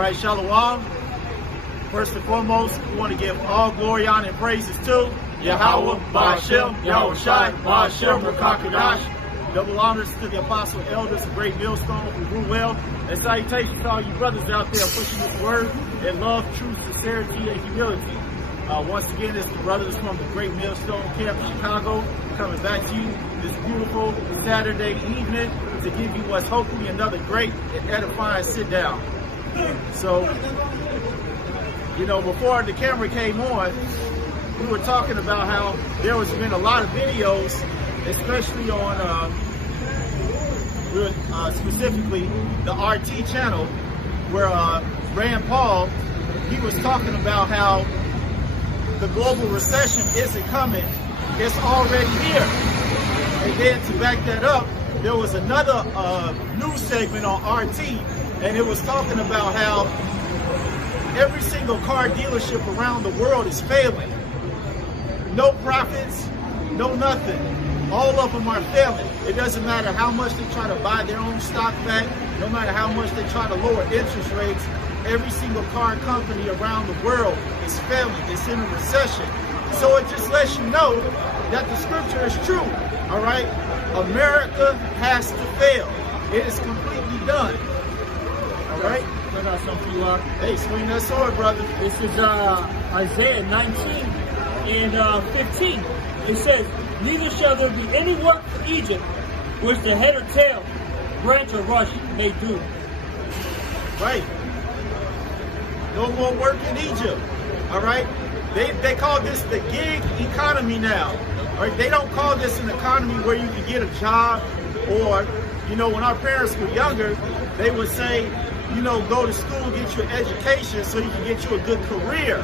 right, Shalom. First and foremost, we want to give all glory, honor, and praises to Yahweh, Ba'ashem, Yahweh Shai, Ba'ashem, Rakakadash. Double honors to the apostle elders, the great millstone who grew well. And salutations to all you brothers out there pushing this word in love, truth, sincerity, and humility. Once again, it's the brothers from the great millstone camp in Chicago coming back to you this beautiful Saturday evening to give you what's hopefully another great and edifying sit down. So, you know, before the camera came on, we were talking about how there has been a lot of videos, especially on specifically the RT channel, where Rand Paul, he was talking about how the global recession isn't coming, it's already here. And then to back that up, there was another news segment on RT, and it was talking about how every single car dealership around the world is failing. No profits, no nothing. All of them are failing. It doesn't matter how much they try to buy their own stock back, no matter how much they try to lower interest rates, every single car company around the world is failing. It's in a recession. So it just lets you know that the scripture is true, all right? America has to fail. It is completely done, all right? I got something for you, Hey, swing that sword, brother. This is Isaiah 19 and 15. It says, "Neither shall there be any work for Egypt, which the head or tail, branch or rush may do." Right. No more work in Egypt. All right. They call this the gig economy now. All right. They don't call this an economy where you can get a job, or, you know, when our parents were younger, they would say, you know, go to school, get your education so you can get you a good career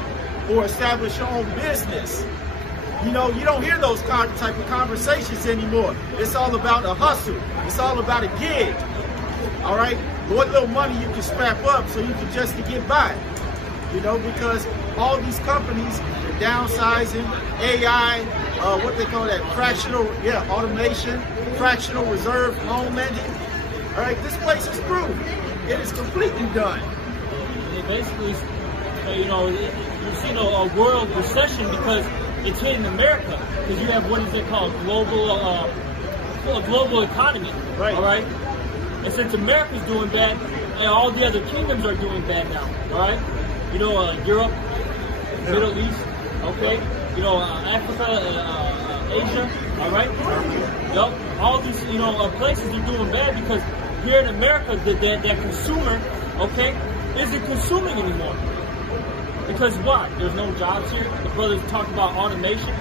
or establish your own business. You know, you don't hear those type of conversations anymore. It's all about a hustle. It's all about a gig. All right. What little money you can scrap up so you can just to get by. You know, because all these companies are downsizing, AI, what they call that, fractional, automation, fractional reserve loan lending. All right, this place is through. It is completely done. It basically, you know, you've seen a world recession because it's hitting America. Because you have, what is it called, global economy. Right. All right. And since America's doing bad, and all the other kingdoms are doing bad now, all right? You know, Europe, Middle East, okay? You know, Africa, Asia, all right? Yup. All these, you know, places are doing bad because here in America, that consumer, okay, isn't consuming anymore. Because why? There's no jobs here. The brothers talk about automation.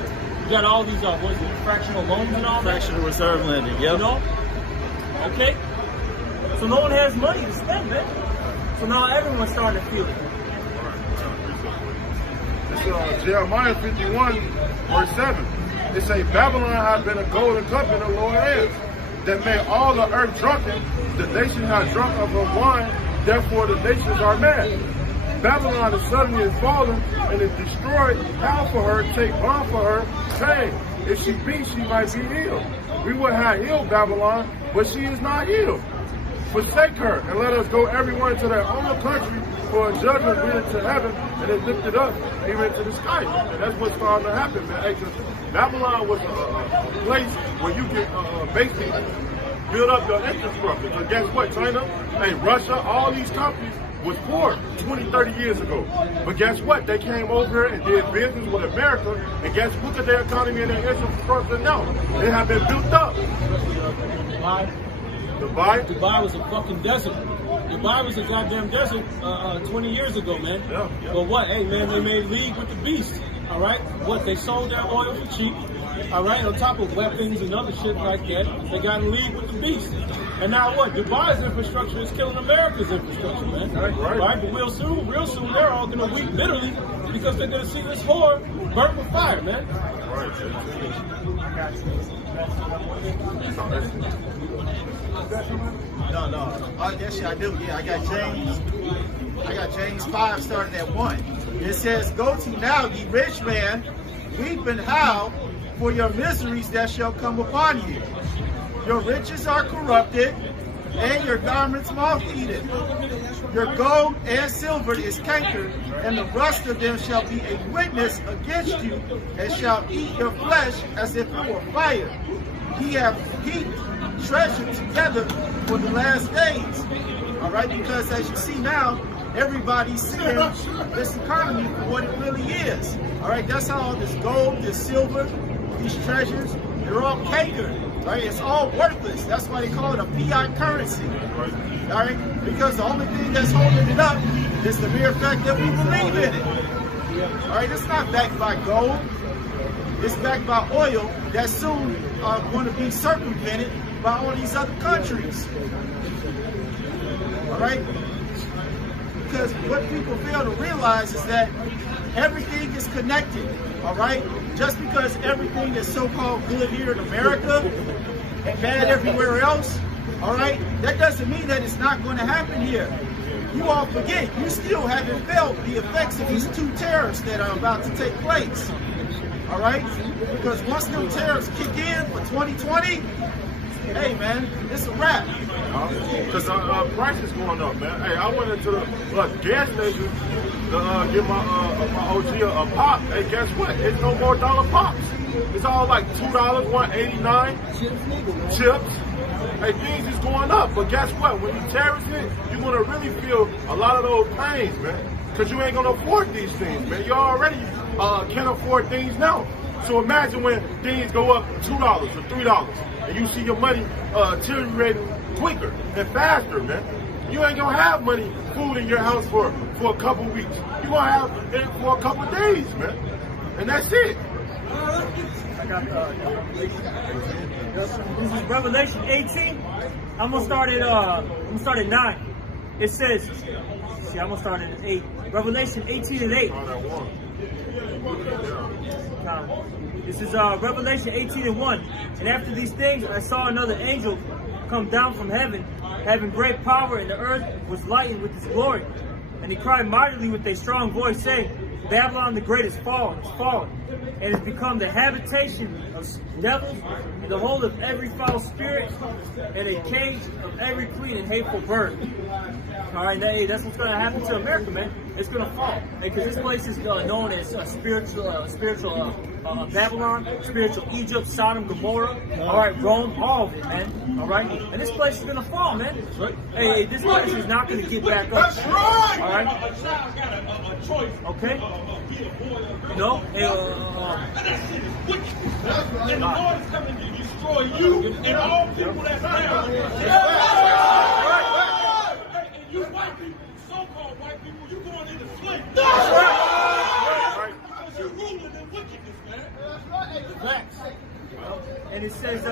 You got all these, what is it, fractional loans and all that? Fractional reserve lending, yep. You know? Okay? So no one has money to spend, man. So now everyone's starting to feel it. It's Jeremiah 51, verse 7. It says, "Babylon hath been a golden cup in the Lord's hands, that made all the earth drunken. The nation hath drunk of her wine, therefore the nations are mad. Babylon is suddenly fallen and is destroyed. How for her, take balm for her, pain. If she be, she might be healed. We would have healed Babylon, but she is not healed. Forsake her, and let us go everyone to their own country, for a judgment went to heaven, and it lifted up even to the sky." And that's what's starting to happen, man. Because Babylon was a place where you can basically build up your infrastructure. So guess what? China and Russia, all these countries was poor 20, 30 years ago. But guess what? They came over here and did business with America, and guess, look at their economy and their infrastructure now. They have been built up. Dubai was a fucking desert. Dubai was a goddamn desert 20 years ago, man. Yeah. But what? Hey, man, they made league with the beast. All right? What? They sold their oil for cheap. All right? On top of weapons and other shit like that, they got in league with the beast. And now what? Dubai's infrastructure is killing America's infrastructure, man. Right? But real soon, they're all going to weep bitterly because they're going to see this whore burnt with fire, man. No. Yes, I do. Yeah, I got James 5 starting at 1. It says, "Go to now, ye rich man, weep and howl for your miseries that shall come upon you. Your riches are corrupted, and your garments moth-eaten. Your gold and silver is cankered, and the rust of them shall be a witness against you, and shall eat your flesh as if it were fire. He hath heaped treasure together for the last days. All right, because as you see now, everybody's seeing this economy for what it really is. All right, that's how all this gold, this silver, these treasures, they're all cankered. Right? It's all worthless. That's why they call it a fiat currency. All right, because the only thing that's holding it up is the mere fact that we believe in it. All right, it's not backed by gold. It's backed by oil that's soon going to be circumvented by all these other countries. All right? Because what people fail to realize is that everything is connected. All right? Just because everything is so-called good here in America and bad everywhere else, all right, that doesn't mean that it's not going to happen here. You all forget, you still haven't felt the effects of these two tariffs that are about to take place. All right? Because once them tariffs kick in for 2020, hey man, it's a wrap. Because price is going up, man. Hey, I went into the gas station to get my OG a pop. Hey, guess what? It's no more dollar pops. It's all like $2, $1.89. Chips. Hey, things is going up. But guess what? When these tariffs hit, you're going to really feel a lot of those pains, man. Because you ain't going to afford these things, man. You already can't afford things now. So imagine when things go up $2 or $3 and you see your money deteriorating quicker and faster, man. You ain't gonna have food in your house for a couple weeks. You're gonna have it for a couple days, man. And that's it. I got this is Revelation 18. I'm gonna start at 9. It says, see, I'm gonna start at 8. Revelation 18 and 8. This is Revelation 18 and 1. And after these things, I saw another angel come down from heaven, having great power, and the earth was lightened with his glory. And he cried mightily with a strong voice, saying, Babylon the Great is fallen, and has become the habitation of devils, the hold of every foul spirit, and a cage of every clean and hateful bird. All right, that's what's going to happen to America, man. It's going to fall, because this place is known as spiritual Babylon, spiritual Egypt, Sodom, Gomorrah, all right, Rome, all of it, man. All right, and this place is going to fall, man. Hey, this place is not going to get back up. That's right. All right. Okay. You know, and the Lord is coming to destroy you and all people that's around. And you white people, so-called white people, you going into slavery. That's right. Because you're ruling in wickedness, man. That's right. And it says,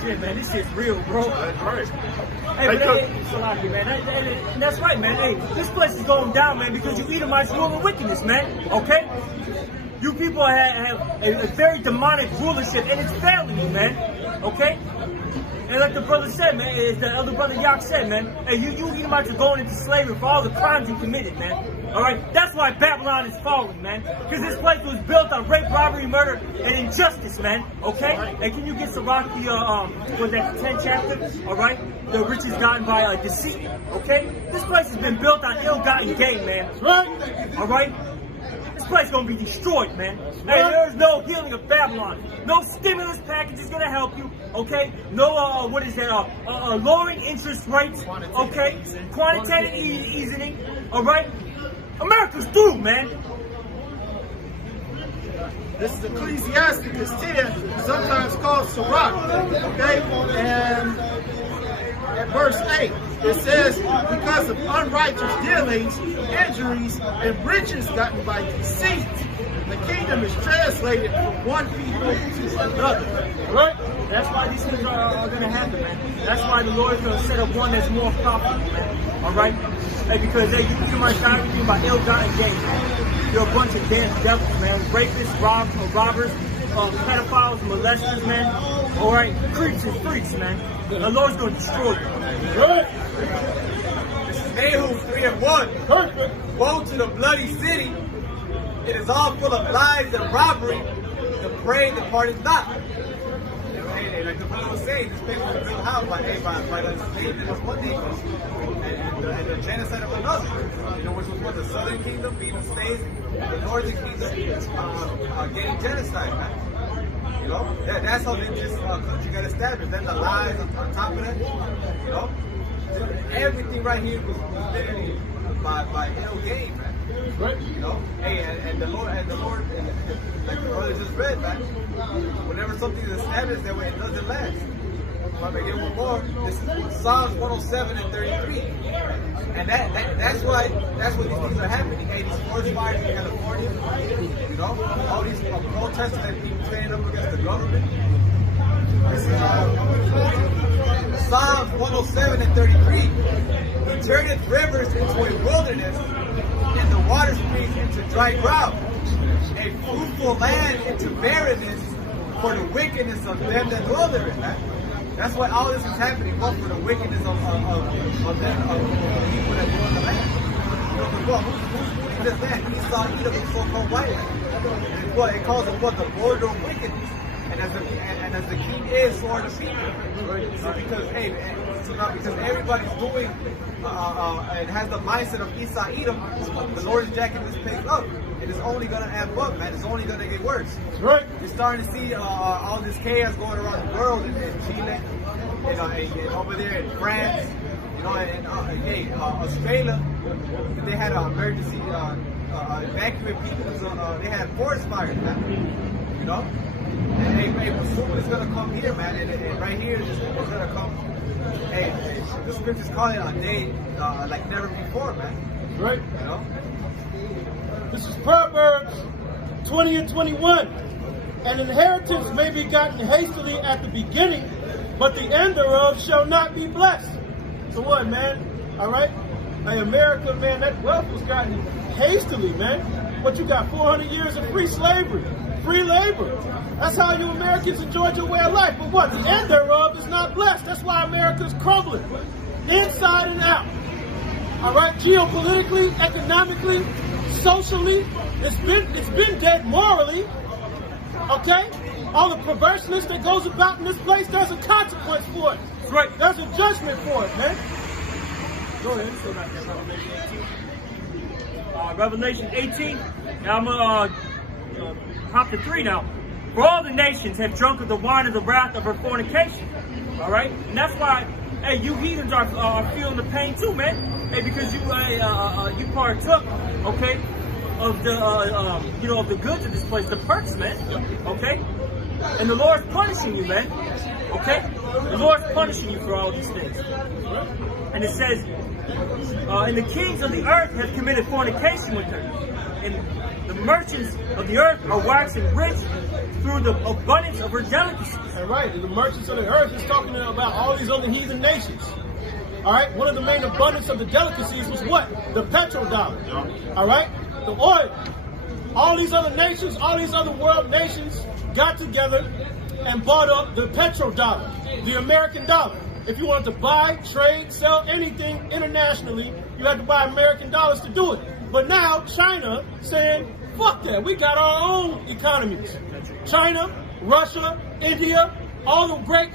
shit, man, this shit's real, bro. That's right. Hey, but it's a lot, man. That's right, man. Hey, this place is going down, man, because you Edomites rule in wickedness, man. Okay? You people have a very demonic rulership, and it's failing you, man. Okay? And like the brother said, man, as the other brother Yak said, man, hey, you Edomites are going into slavery for all the crimes you committed, man. All right? That's why Babylon is falling, man. Because this place was built on rape, robbery, murder, and injustice, man. Okay? And can you get Sirach the, was that the 10th chapter? All right? The riches gotten by deceit. Okay? This place has been built on ill-gotten gain, man. Right? All right? This place is going to be destroyed, man. Hey, there's no healing of Babylon. No stimulus package is going to help you, okay? No, what is that, lowering interest rates, okay? Quantitative easing, all right? America's through, man. This is Ecclesiasticus 10, sometimes called Sirach, okay? And at verse 8, it says, because of unrighteous dealings, injuries, and riches gotten by deceit, the kingdom is translated from one people to another. Right? That's why these things are going to happen, man. That's why the Lord is going to set up one that's more profitable, man. All right? Hey, because you might try everything about ill-gotten gain, man. You're a bunch of damn devils, man. Rapists, robbers, pedophiles, molesters, man. All right? Creeps and freaks, man. The Lord's going to destroy you. Right. Nahum 3 and 1. Perfect. Woe to the bloody city. It is all full of lies and robbery. The prey departeth not. like the brother was saying, this place was built out by the invasion of one nation and the genocide of another. You know, which was what the Southern Kingdom being enslaved, and the Northern Kingdom getting genocide, man. You know, that's how this country got established. Then the lies on top of that, you know, everything right here was literally by ill game, man. Right. You know, hey, and the Lord, like the brother just read, man. Whenever something is established, that way it doesn't last. If I may get one more, this is Psalms 107 and 33, and that's why these things are happening. Hey, these forest fires in California, you know, all these protests that people standing up against the government. This is Psalms 107 and 33. He turneth rivers into a wilderness, and the water springs into dry ground, a fruitful land into barrenness for the wickedness of them that dwell therein. That's why all this is happening, but for the wickedness of them, of the people that dwell in the land. You know, because who's this land? Esau, Edom, the so-called white man. It calls it what? The border of wickedness. And as the king is, so are the people. So because because everybody's doing and has the mindset of Esau, Edom, the Lord is jacking this place up. It is only gonna amp up, man. It's only gonna get worse. That's right. You're starting to see all this chaos going around the world in Chile, and over there in France, you know, and Australia. They had an emergency evacuate people. They had forest fires, man. You know. And soon it's gonna come here, man, and right here it's gonna come. Hey, the scriptures call it a day like never before, man. Right. You know. This is Proverbs 20 and 21. An inheritance may be gotten hastily at the beginning, but the end thereof shall not be blessed. So what, man? All right. Hey, America, man, that wealth was gotten hastily, man. What you got? 400 years of free slavery. Free labor. That's how you Americans enjoyed your way of life. But what? The end thereof is not blessed. That's why America's crumbling. Inside and out. All right? Geopolitically, economically, socially. It's been dead morally. Okay? All the perverseness that goes about in this place, there's a consequence for it. That's right. There's a judgment for it, man. Go ahead. Revelation 18. Now I'm going to hop to 3 now. For all the nations have drunk of the wine of the wrath of her fornication. All right? And that's why, hey, you heathens are feeling the pain too, man. Hey, because you partook, okay, of the, of the goods of this place, the perks, man. Okay? And the Lord's punishing you, man. Okay? The Lord's punishing you for all these things. And it says, and the kings of the earth have committed fornication with her. And the merchants of the earth are waxing rich through the abundance of her delicacies. All right, and the merchants of the earth is talking about all these other heathen nations. All right, one of the main abundance of the delicacies was what? The petrodollar. All right, the oil. All these other nations, all these other world nations got together and bought up the petrodollar, the American dollar. If you wanted to buy, trade, sell anything internationally, you had to buy American dollars to do it. But now China saying, fuck that, we got our own economies. China, Russia, India, all the great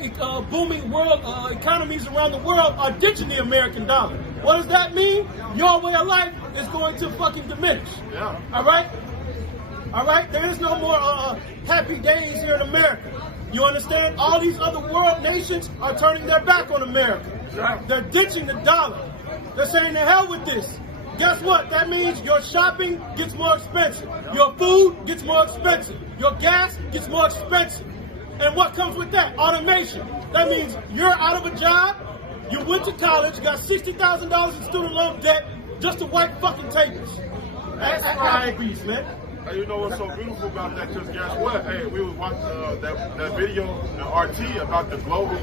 booming world economies around the world are ditching the American dollar. What does that mean? Your way of life is going to fucking diminish. Yeah. All right? All right? There is no more happy days here in America. You understand? All these other world nations are turning their back on America. Yeah. They're ditching the dollar. They're saying to hell with this. Guess what? That means your shopping gets more expensive. Your food gets more expensive. Your gas gets more expensive. And what comes with that? Automation. That means you're out of a job, you went to college, got $60,000 in student loan debt just to wipe fucking tables. That's right, man. Hey, you know what's so beautiful about that? Because guess what? Hey, we was watching that video, the RT, about the global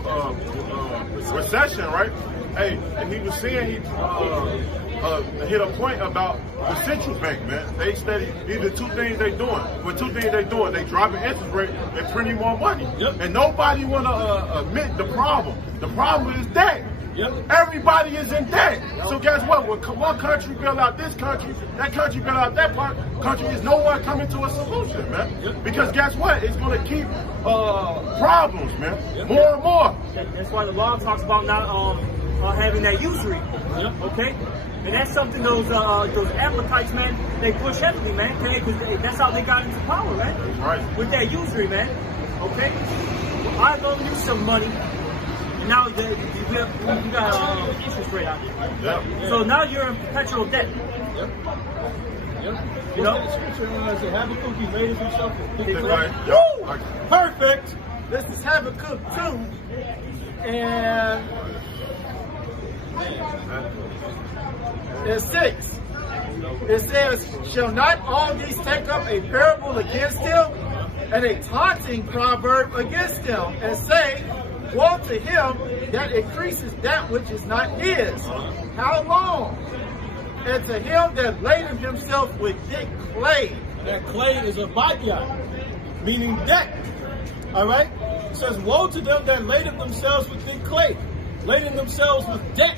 recession, right? Hey, and he was saying he hit a point about the central bank, man. They steady. These are two things they doing. Well, two things they doing. They dropping interest rate and printing more money. Yep. And nobody want to admit the problem. The problem is that Yep. Everybody is in debt. So guess what? When one country bail out this country, that country bail out that part, country, is no one coming to a solution, man. Yep. Because guess what? It's going to keep problems, man. Yep. More and more. That's why the law talks about not having that usury. Yep. Okay? And that's something those Amalekites, man, they push heavily, man. Because that's how they got into power, man. Right. With that usury, man. Okay? Well, I loan you some money. And now you got interest rate out there. Yep. So now you're in perpetual debt. Yep. You know? The scripture says Habakkuk, he made himself a big Right. Woo! Yep. Perfect. This is Habakkuk 2, and it's 6. It says, shall not all these take up a parable against him, and a taunting proverb against him, and say, woe to him that increases that which is not his. How long? And to him that laden himself with thick clay. That clay is a byproduct, meaning debt. All right? It says, woe to them that laden themselves with thick clay, laden themselves with debt.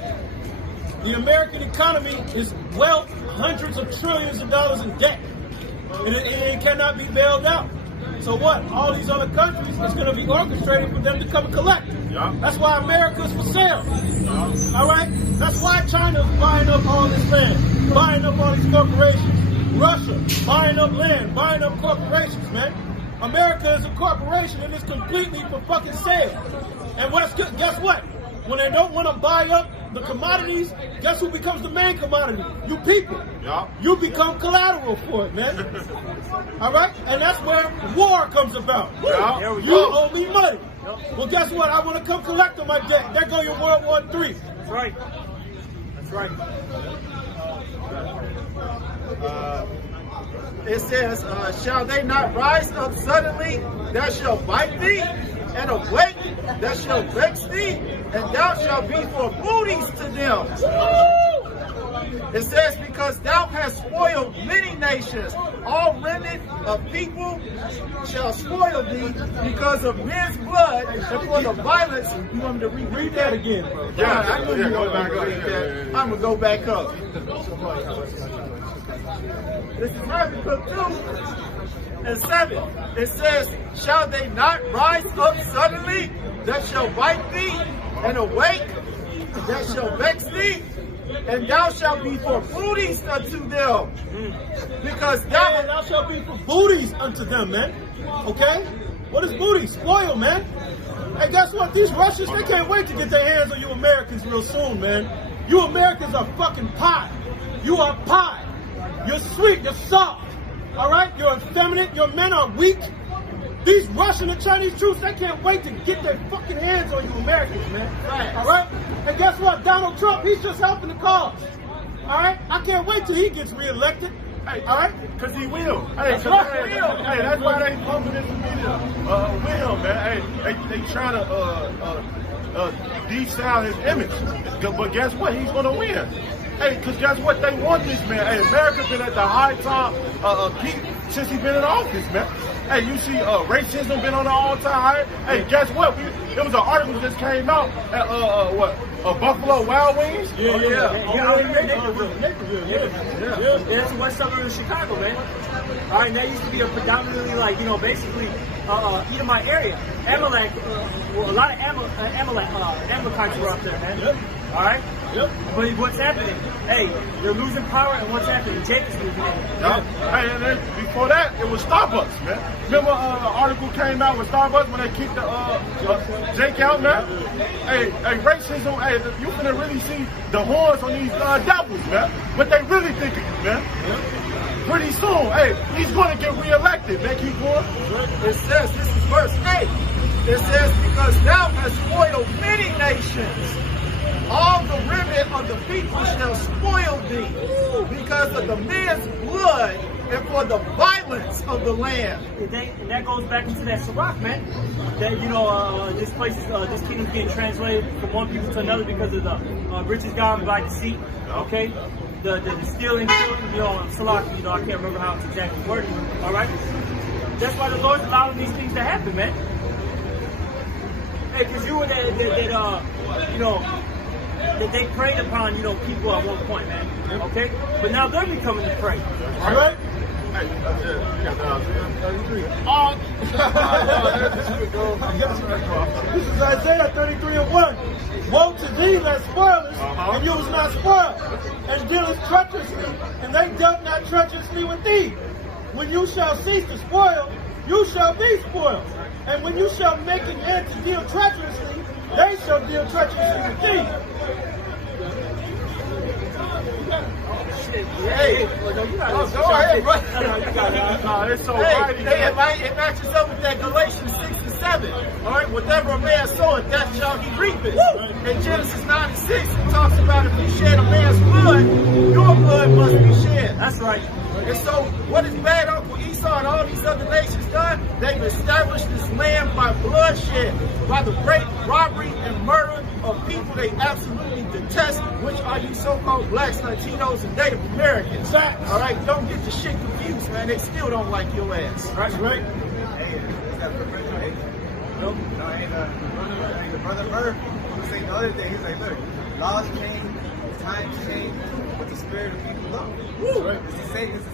The American economy is well hundreds of trillions of dollars in debt, and it cannot be bailed out. So what? All these other countries, it's going to be orchestrated for them to come and collect. Yeah. That's why America's for sale. All right? That's why China's buying up all this land, buying up all these corporations. Russia buying up land, buying up corporations, man. America is a corporation and it's completely for fucking sale. And guess what? When they don't want to buy up the commodities, guess who becomes the main commodity? You people. Yeah. You become collateral for it, man. All right? And that's where war comes about. Yeah. There we You go. owe me money. Well, guess what? I want to come collect on my debt. There go your World War III. That's right. That's right. It says, shall they not rise up suddenly that shall bite thee, and awake that shall vex thee, and thou shalt be for booties to them. It says, because thou hast spoiled many nations, all remnant of people shall spoil thee because of men's blood and for the violence. You want me to read that again, bro? Yeah, I know you want to read that. I'm going to go back up. This is Habakkuk 2 and 7. It says, shall they not rise up suddenly that shall bite thee, and awake that shall vex thee, and thou shalt be for booties unto them, because Thou shalt be for booties unto them, man. Okay? What is booty? Spoil, man. Hey, guess what? These Russians, they can't wait to get their hands on you Americans real soon, man. You Americans are fucking pie. You are pie. You're sweet, you're soft. All right? You're effeminate. Your men are weak. These Russian and Chinese troops, they can't wait to get their fucking hands on you Americans, man. All right? And guess what? Donald Trump, he's just helping the cause. All right? I can't wait till he gets reelected. Hey, all right? Because he will. Hey, That's right. Hey, that's why they pumping this media. Will, man. Hey, they trying to de-style his image. But guess what? He's going to win. Hey, because guess what? They want this man. Hey, America's been at the high top peak since he's been in office, man. Hey, you see racism been on the all-time high. Hey, guess what? There was an article that just came out at, Buffalo Wild Wings. Yeah. That's the west suburb of Chicago, man. All right, that used to be a predominantly, basically, Edomite area. Amalek, a lot of Amalekites were up there, man. Yep. All right? Yep. But what's happening? Hey, they're losing power, and what's happening? Jake is losing power. Yep. Hey, and then before that, it was Starbucks, man. Remember an article came out with Starbucks when they kicked Jake out, man? Hey, racism, hey, you finna really see the horns on these devils, man. What they really thinking, man. Yep. Pretty soon, hey, he's gonna get reelected, man. Keep going. It says, this is verse 8. It says, because thou hast spoiled many nations, all the remnant of the people shall spoil thee, because of the men's blood and for the violence of the land. And that goes back into that Sirach, man. That, this place is, this kingdom's getting translated from one people to another because of the riches God by deceit, okay? The stealing, Sirach, I can't remember how it's exactly worded, all right? That's why the Lord's allowing these things to happen, man. Hey, because you were that they preyed upon, you know, people at one point, man. Okay? But now they're becoming the prey. All right? Hey, This is Isaiah 33:1. Woe to thee that spoilest, and you was not spoiled, and dealest treacherously, and they dealt not treacherously with thee. When you shall cease to spoil, you shall be spoiled. And when you shall make an end to deal treacherously, they shall deal treacherously with thee. Hey, Well, no, you gotta oh, listen go to ahead, shit. bro. No, you gotta, it's so Hey, mighty. it matches up with that Galatians 6:7. All right, whatever a man soweth, that shall he reap it. In Genesis 9:6, it talks about if you shed a man's blood, your blood must be shed. That's right. And so, what has bad Uncle Esau and all these other nations done? They've established this land by bloodshed, by the rape, robbery, and murder of people they absolutely detest, which are you so-called blacks, Latinos, and Native Americans. All right, don't get the shit confused, man. They still don't like your ass. That's right. Hey, it's that professional hate. No, the brother Murph was saying the other day, he's like, look, laws change, times change, but the spirit of people don't. Right. It's the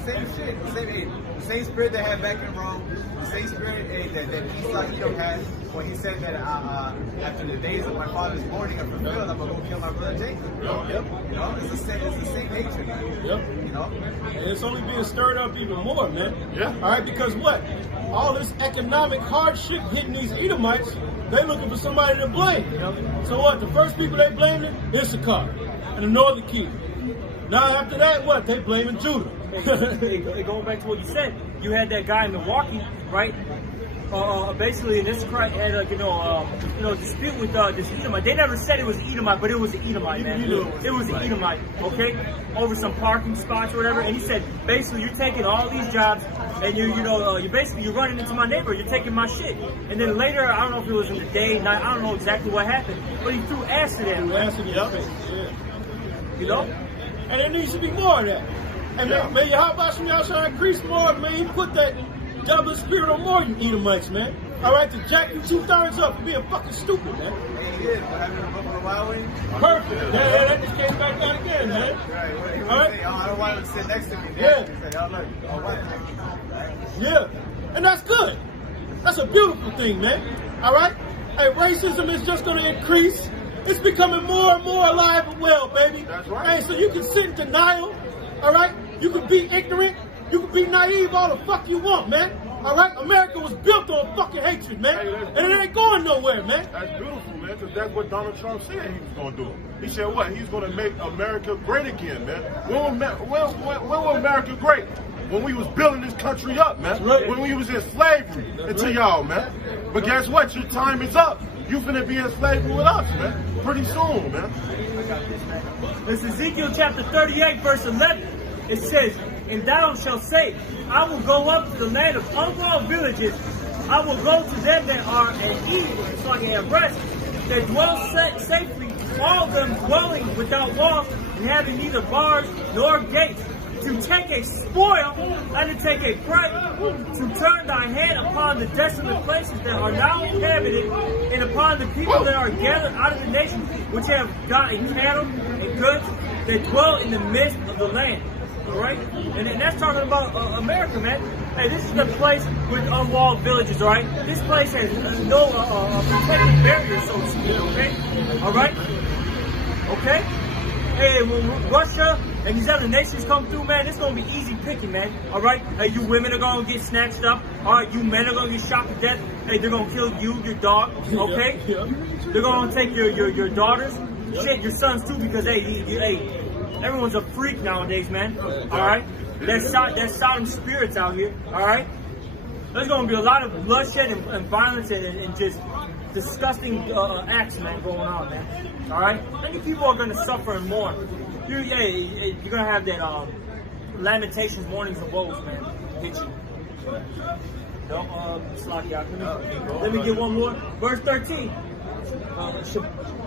same shit. The same spirit they had back in Rome, the same spirit that Esau Edom had when he said that after the days of my father's mourning are fulfilled, I'm gonna go kill my brother Jacob. Yep. You know, it's the same hatred. Yep. You know? And it's only being stirred up even more, man. Yeah. All right, because what? All this economic hardship hitting these Edomites, they looking for somebody to blame. So what? The first people they blamed Issachar and the northern kingdom. Now after that, what? They blaming Judah. Going back to what you said, you had that guy in Milwaukee, right? Basically, in this cry had a dispute with this Edomite. They never said it was Edomite, but it was an Edomite, man. It was an Edomite, okay, over some parking spots or whatever. And he said, basically, you're taking all these jobs, and you're running into my neighbor. You're taking my shit. And then later, I don't know if it was in the day, night, I don't know exactly what happened, but he threw acid at him. Acid in your face. Yeah. You know? And there needs to be more of that. And man, how about some y'all trying to increase more, man? You put that double spirit on more, you Edomites, man. All right, to jack you 2/3 up for being fucking stupid, man. Hey, he did. What happened to Buffalo Wild Wings? Perfect. Yeah, that just came back out again, man. Right, what All right. say? Oh, I don't want him to sit next to me. Yeah. He said, oh, look, oh, what? Yeah, and that's good. That's a beautiful thing, man. All right? Hey, racism is just going to increase. It's becoming more and more alive and well, baby. That's right. Hey, so you can sit in denial, all right? You can be ignorant. You can be naive all the fuck you want, man. All right? America was built on fucking hatred, man. Hey, and it ain't going nowhere, man. That's beautiful, man, because that's what Donald Trump said he was going to do. He said what? He's going to make America great again, man. When was America great? When we was building this country up, man. Right. When we was in slavery to y'all, man. But guess what? Your time is up. You finna be in slavery with us, man. Pretty soon, man. It's Ezekiel chapter 38, verse 11. It says, and thou shalt say, I will go up to the land of unwalled villages. I will go to them that are at ease, so I can have rest, that dwell safely, all of them dwelling without walls, and having neither bars nor gates, to take a spoil and to take a prey, to turn thy hand upon the desolate places that are now inhabited, and upon the people that are gathered out of the nations, which have gotten cattle and goods, that dwell in the midst of the land. All right? And that's talking about America, man. Hey, this is the place with unwalled villages, all right? This place has no protective barrier, so to speak, okay? All right? Okay? Hey, when Russia and these other nations come through, man, it's going to be easy picking, man. All right? Hey, you women are going to get snatched up. All right? You men are going to get shot to death. Hey, they're going to kill you, your dog, okay? They're going to take your daughters, shit, your sons too, because, hey, everyone's a freak nowadays, man. All right? That's Sodom spirits out here, all right? There's going to be a lot of bloodshed and violence and just disgusting acts, man, going on, man. All right? Many people are going to suffer and mourn. You're going to have that lamentations, mournings, and woes, man. Hit you. Let me get one more. Verse 13.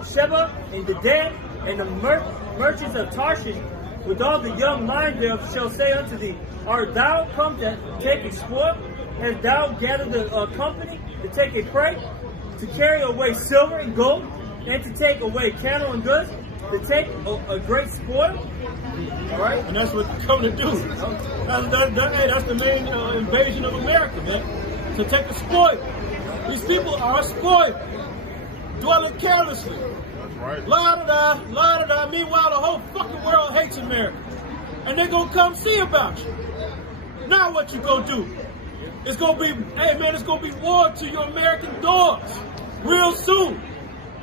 Sheba and the dead and the merchants of Tarshish with all the young lions thereof shall say unto thee, art thou come to take a spoil? Hast thou gathered the company to take a prey? To carry away silver and gold, and to take away cattle and goods? to take a great spoil, all right? And that's what they're coming to do. That's the main invasion of America, man. To take a spoil. These people are spoiled, dwelling carelessly. Right. La-da-da, la-da-da. Meanwhile, the whole fucking world hates America. And they're gonna come see about you. Now what you gonna do? It's gonna be, hey man, it's gonna be war to your American doors real soon.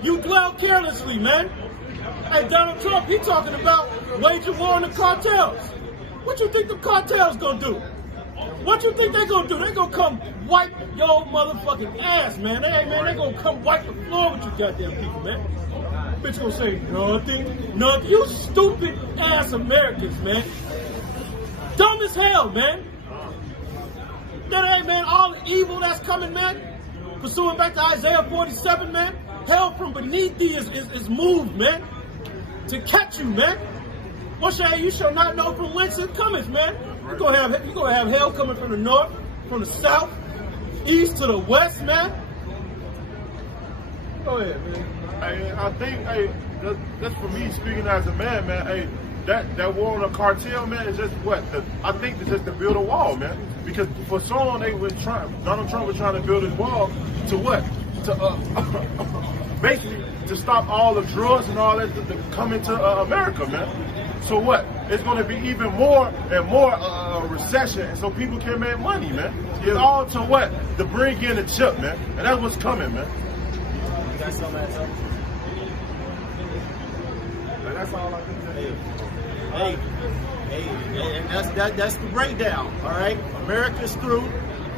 You dwell carelessly, man. Hey, Donald Trump, he talking about waging war on the cartels. What you think the cartels gonna do? What you think they gonna do? They gonna come wipe your motherfucking ass, man. Hey, man, they gonna come wipe the floor with you goddamn people, man. Bitch gonna say nothing. You stupid ass Americans, man. Dumb as hell, man. That ain't, man, all the evil that's coming, man. Pursuing back to Isaiah 47, man. Hell from beneath thee is moved, man. To catch you, man. What shall you shall not know from whence it cometh, man. You're gonna have hell coming from the north, from the south, east to the west, man. Go ahead, man. Hey, I think, hey, that's for me speaking as a man, man. Hey, that war on the cartel, man, is just what? I think it's just to build a wall, man. Because for so long Donald Trump was trying to build his wall to what? To basically to stop all the drugs and all that to come into America, man. So what? It's going to be even more and more recession, and so people can make money, man. It's all to what? To bring in the chip, man. And that's what's coming, man. That's all that stuff. And that's all I can say. Hey, and that's the breakdown, all right? America's through.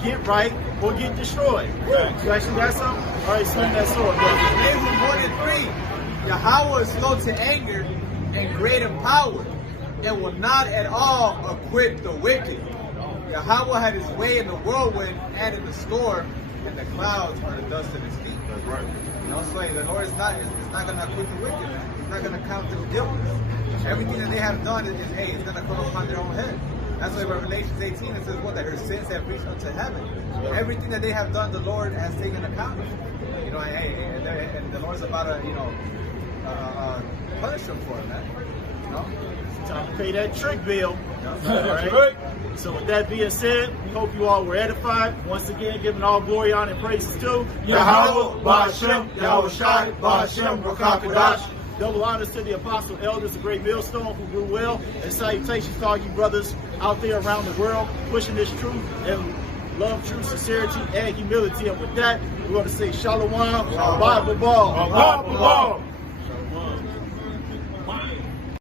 Get right or get destroyed. You actually got something? All right, swing that sword, brother. Nehemiah 1:3, Yahweh is slow to anger and great in power, and will not at all acquit the wicked. Yahweh had his way in the whirlwind and in the storm, and the clouds are the dust of his feet. That's right. You know, so the Lord is not going to acquit the wicked, man. He's not going to count them guilty. Everything that they have done is it's going to come upon their own head. That's why Revelation 18 it says what? That her sins have reached unto heaven. Everything that they have done, the Lord has taken account of. You know, and the Lord's about to, punish them for it, man. You know? Time to pay that trick bill. That's All right. So with that being said, we hope you all were edified. Once again, giving all glory, honor, and praises to Yahweh, Ba'ashem, Yahweh Shai, Ba'ashem, Rakakadash. Double honors to the apostle elders, the great millstone who grew well, and salutations to all you brothers out there around the world pushing this truth and love, truth, sincerity, and humility. And with that, we're going to say Shalom, Bible Ball. Bible Ball.